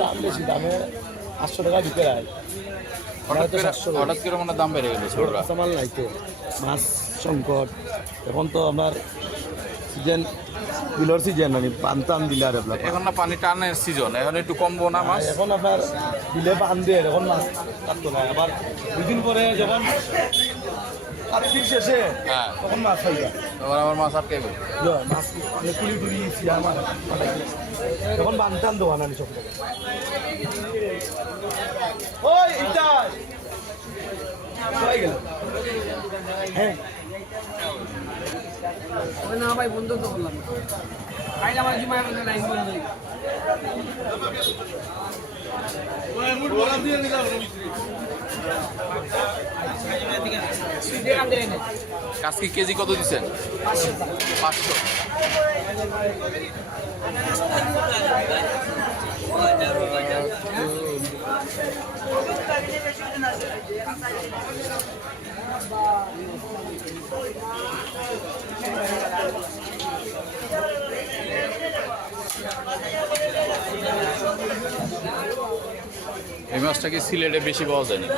দাম বেশি, দামে 800 টাকা বিক্রি হয়। হঠাৎ করে মানে দাম বেড়ে গেল ছোটরা। সামাল নাই তো, মাছ সংকট এখন তো আমার সিজন বিলর সিজন মানে পান টান দিলে আর আপনার এখন না পানি টানের সিজন, এখন একটু কমবো না মাছ। এখন আপনার বিলে পান দিয়ে এখন মাছ কাটতো না, আবার দুদিন পরে যখন কার্তিক শেষে হ্যাঁ তখন মাছ পাইবা, তখন আবার মাছ আটকে গেল। মাছ মানে কুড়ি টুড়ি আমার তখন বান টান দোকান আনি সব জায়গায়। ওই ইটাই হয়ে গেল। হ্যাঁ না ভাই বন্ধ তো করলাম খাইলে আমার কি মায়ের লাইন বন্ধ হয়ে কাজকি কেজি কত দিচ্ছেন? 500। এই মাছটা কি সিলেটে বেশি পাওয়া যায় না?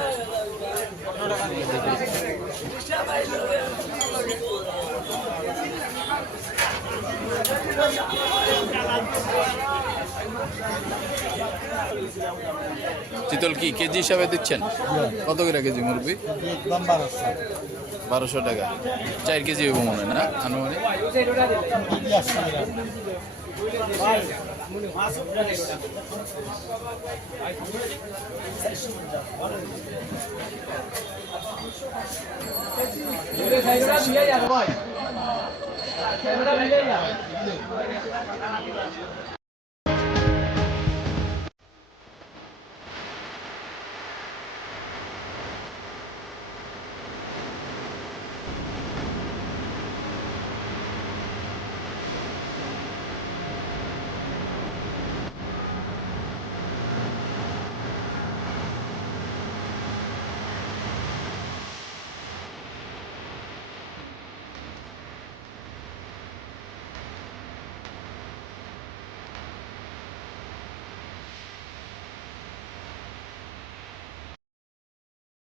চিতল কি কেজি হিসাবে দিচ্ছেন? কত করে কেজি মুরগি? 1200 টাকা। 4 কেজি হইব মনে হয় না আনুমানিক? ভাই